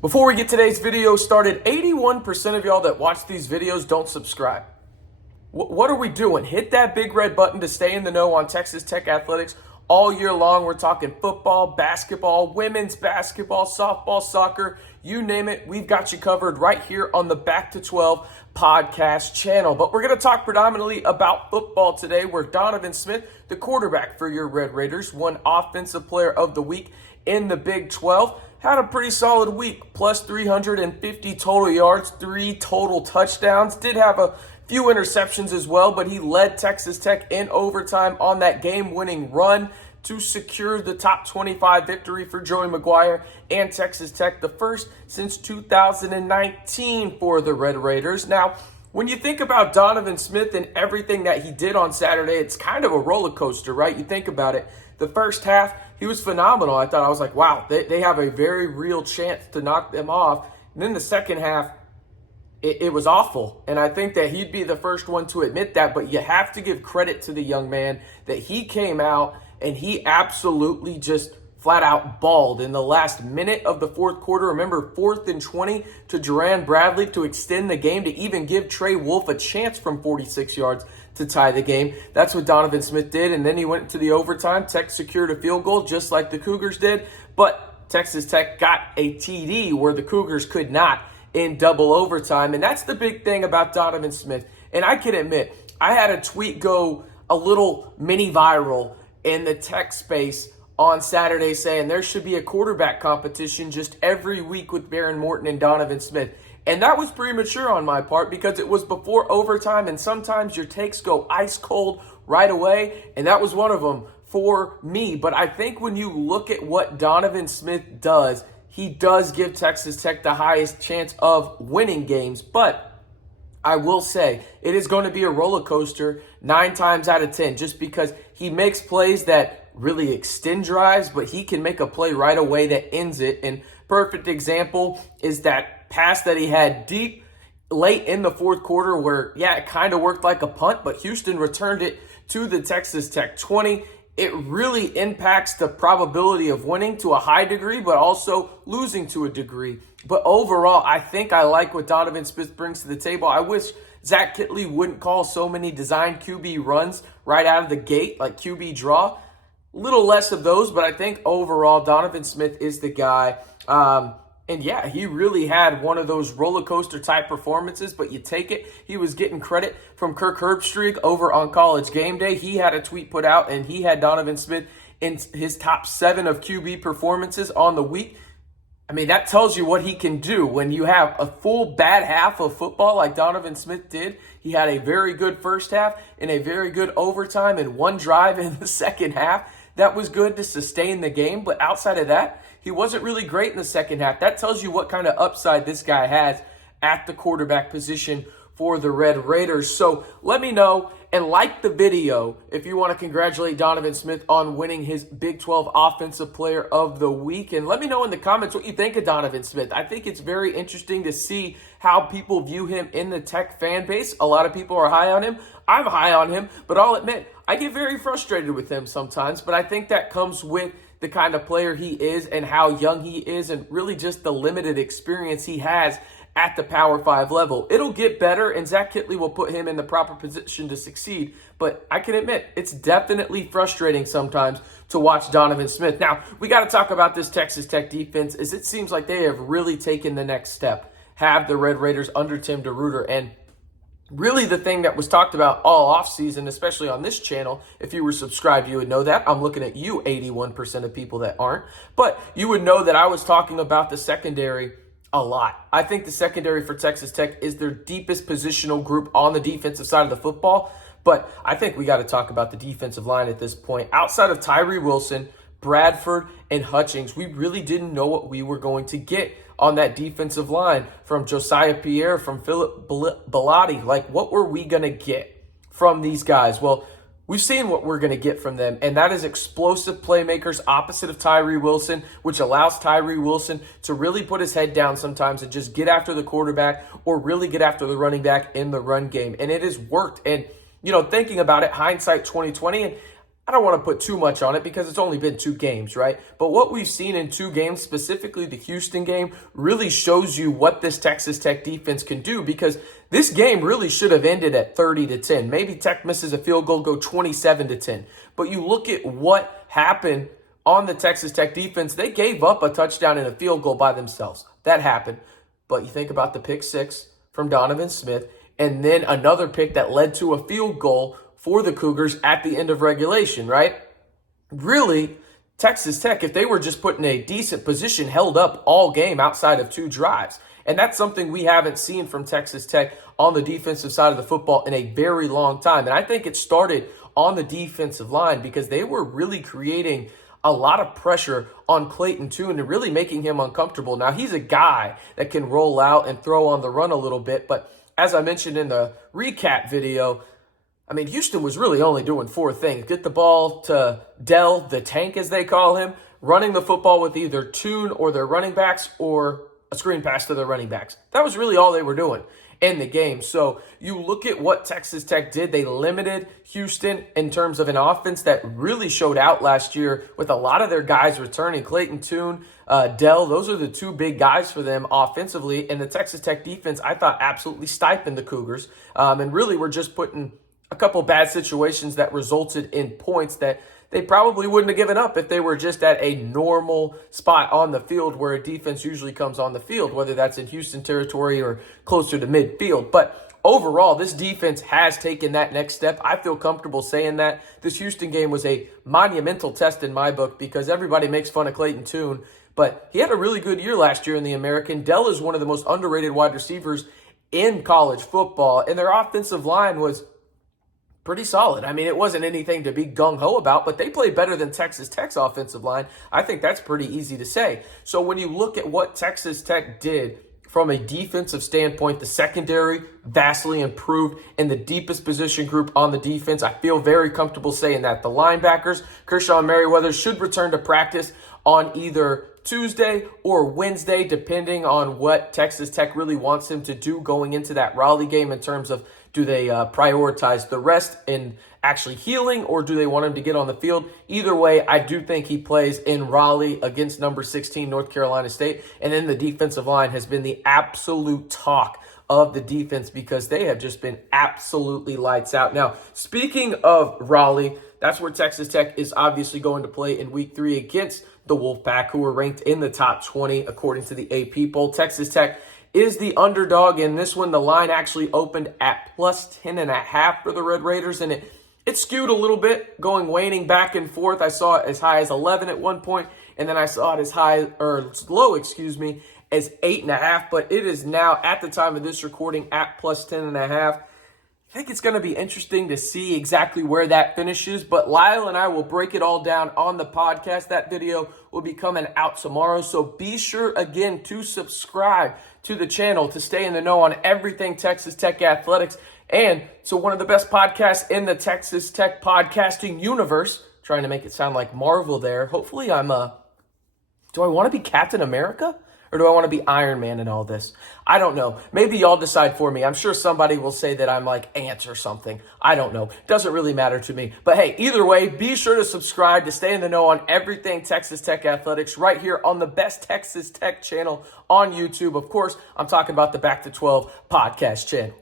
Before we get today's video started, 81% of y'all that watch these videos don't subscribe. What are we doing? Hit that big red button to stay in the know on Texas Tech athletics all year long. We're talking football, basketball, women's basketball, softball, soccer, you name it. We've got you covered right here on the Back to 12 podcast channel. But we're going to talk predominantly about football today, where Donovan Smith, the quarterback for your Red Raiders, won Offensive Player of the Week in the Big 12. Had a pretty solid week, plus 350 total yards, 3 total touchdowns. Did have a few interceptions as well, but he led Texas Tech in overtime on that game-winning run to secure the top 25 victory for Joey McGuire and Texas Tech, the first since 2019 for the Red Raiders. Now, when you think about Donovan Smith and everything that he did on Saturday, it's kind of a roller coaster, right? You think about it. The first half, he was phenomenal. I was like, wow, they have a very real chance to knock them off. And then the second half, it was awful. And I think that he'd be the first one to admit that. But you have to give credit to the young man that he came out and he absolutely just flat out balled in the last minute of the fourth quarter. Remember, 4th and 20 to Duran Bradley to extend the game, to even give Trey Wolf a chance from 46 yards to tie the game. That's what Donovan Smith did. And then he went to the overtime. Tech secured a field goal just like the Cougars did. But Texas Tech got a TD where the Cougars could not in double overtime. And that's the big thing about Donovan Smith. And I can admit, I had a tweet go a little mini viral in the Tech space on Saturday saying there should be a quarterback competition just every week with Baron Morton and Donovan Smith. And that was premature on my part because it was before overtime, and sometimes your takes go ice cold right away, and that was one of them for me. But I think when you look at what Donovan Smith does, he does give Texas Tech the highest chance of winning games. But I will say it is going to be a roller coaster 9 times out of 10, just because he makes plays that really extend drives, but he can make a play right away that ends it. And perfect example is that pass that he had deep late in the fourth quarter where, it kind of worked like a punt, but Houston returned it to the Texas Tech 20. It really impacts the probability of winning to a high degree, but also losing to a degree. But overall, I think I like what Donovan Smith brings to the table. I wish Zach Kittley wouldn't call so many designed QB runs right out of the gate, like QB draw. Little less of those, but I think overall Donovan Smith is the guy. And he really had one of those roller coaster type performances, but you take it. He was getting credit from Kirk Herbstreit over on College Game Day. He had a tweet put out, and he had Donovan Smith in his top 7 of QB performances on the week. I mean, that tells you what he can do when you have a full bad half of football like Donovan Smith did. He had a very good first half and a very good overtime and one drive in the second half. That was good to sustain the game, but outside of that, he wasn't really great in the second half. That tells you what kind of upside this guy has at the quarterback position for the Red Raiders. So let me know and like the video if you want to congratulate Donovan Smith on winning his Big 12 Offensive Player of the Week. And let me know in the comments what you think of Donovan Smith. I think it's very interesting to see how people view him in the Tech fan base. A lot of people are high on him. I'm high on him, but I'll admit, I get very frustrated with him sometimes. But I think that comes with the kind of player he is and how young he is, and really just the limited experience he has at the Power 5 level. It'll get better, and Zach Kittley will put him in the proper position to succeed. But I can admit, it's definitely frustrating sometimes to watch Donovan Smith. Now, we got to talk about this Texas Tech defense, as it seems like they have really taken the next step, have the Red Raiders under Tim DeRuyter. And really the thing that was talked about all offseason, especially on this channel, if you were subscribed, you would know that. I'm looking at you, 81% of people that aren't. But you would know that I was talking about the secondary a lot. I think the secondary for Texas Tech is their deepest positional group on the defensive side of the football. But I think we got to talk about the defensive line at this point. Outside of Tyree Wilson, Bradford, and Hutchings, we really didn't know what we were going to get on that defensive line from Josiah Pierre, from Philip Bellotti. Like, what were we going to get from these guys? Well, we've seen what we're going to get from them, and that is explosive playmakers opposite of Tyree Wilson, which allows Tyree Wilson to really put his head down sometimes and just get after the quarterback or really get after the running back in the run game. And it has worked. And, thinking about it, hindsight 2020, and I don't want to put too much on it because it's only been 2 games, right? But what we've seen in 2 games, specifically the Houston game, really shows you what this Texas Tech defense can do, because this game really should have ended at 30-10. Maybe Tech misses a field goal, go 27-10. But you look at what happened on the Texas Tech defense. They gave up a touchdown and a field goal by themselves. That happened. But you think about the pick 6 from Donovan Smith, and then another pick that led to a field goal for the Cougars at the end of regulation, right? Really, Texas Tech, if they were just put in a decent position, held up all game outside of 2 drives. And that's something we haven't seen from Texas Tech on the defensive side of the football in a very long time. And I think it started on the defensive line because they were really creating a lot of pressure on Clayton Tune and really making him uncomfortable. Now, he's a guy that can roll out and throw on the run a little bit, but as I mentioned in the recap video, I mean, Houston was really only doing 4 things. Get the ball to Dell, the tank as they call him, running the football with either Tune or their running backs or a screen pass to their running backs. That was really all they were doing in the game. So you look at what Texas Tech did. They limited Houston in terms of an offense that really showed out last year with a lot of their guys returning. Clayton Tune, Dell, those are the 2 big guys for them offensively. And the Texas Tech defense, I thought, absolutely stipend the Cougars. And really were just putting a couple bad situations that resulted in points that they probably wouldn't have given up if they were just at a normal spot on the field where a defense usually comes on the field, whether that's in Houston territory or closer to midfield. But overall, this defense has taken that next step. I feel comfortable saying that. This Houston game was a monumental test in my book because everybody makes fun of Clayton Tune, but he had a really good year last year in the American. Dell is one of the most underrated wide receivers in college football, and their offensive line was pretty solid. I mean, it wasn't anything to be gung-ho about, but they played better than Texas Tech's offensive line. I think that's pretty easy to say. So when you look at what Texas Tech did from a defensive standpoint, the secondary vastly improved in the deepest position group on the defense. I feel very comfortable saying that. The linebackers, Kershaw Merriweather, should return to practice on either Tuesday or Wednesday, depending on what Texas Tech really wants him to do going into that Raleigh game in terms of do they prioritize the rest in actually healing or do they want him to get on the field? Either way, I do think he plays in Raleigh against number 16 North Carolina State. And then the defensive line has been the absolute talk of the defense because they have just been absolutely lights out. Now, speaking of Raleigh, that's where Texas Tech is obviously going to play in Week 3 against the Wolfpack, who are ranked in the top 20 according to the AP poll. Texas Tech is the underdog in this one. The line actually opened at plus 10.5 for the Red Raiders, and it skewed a little bit, waning back and forth. I saw it as high as 11 at one point, and then I saw it as low, as 8.5, but it is now, at the time of this recording, at plus 10.5. I think it's going to be interesting to see exactly where that finishes, but Lyle and I will break it all down on the podcast. That video will be coming out tomorrow, so be sure, again, to subscribe to the channel to stay in the know on everything Texas Tech athletics and to one of the best podcasts in the Texas Tech podcasting universe. Trying to make it sound like Marvel there. Hopefully do I want to be Captain America? Or do I want to be Iron Man in all this? I don't know. Maybe y'all decide for me. I'm sure somebody will say that I'm like Ants or something. I don't know. Doesn't really matter to me. But hey, either way, be sure to subscribe to stay in the know on everything Texas Tech athletics right here on the best Texas Tech channel on YouTube. Of course, I'm talking about the Back to 12 podcast channel.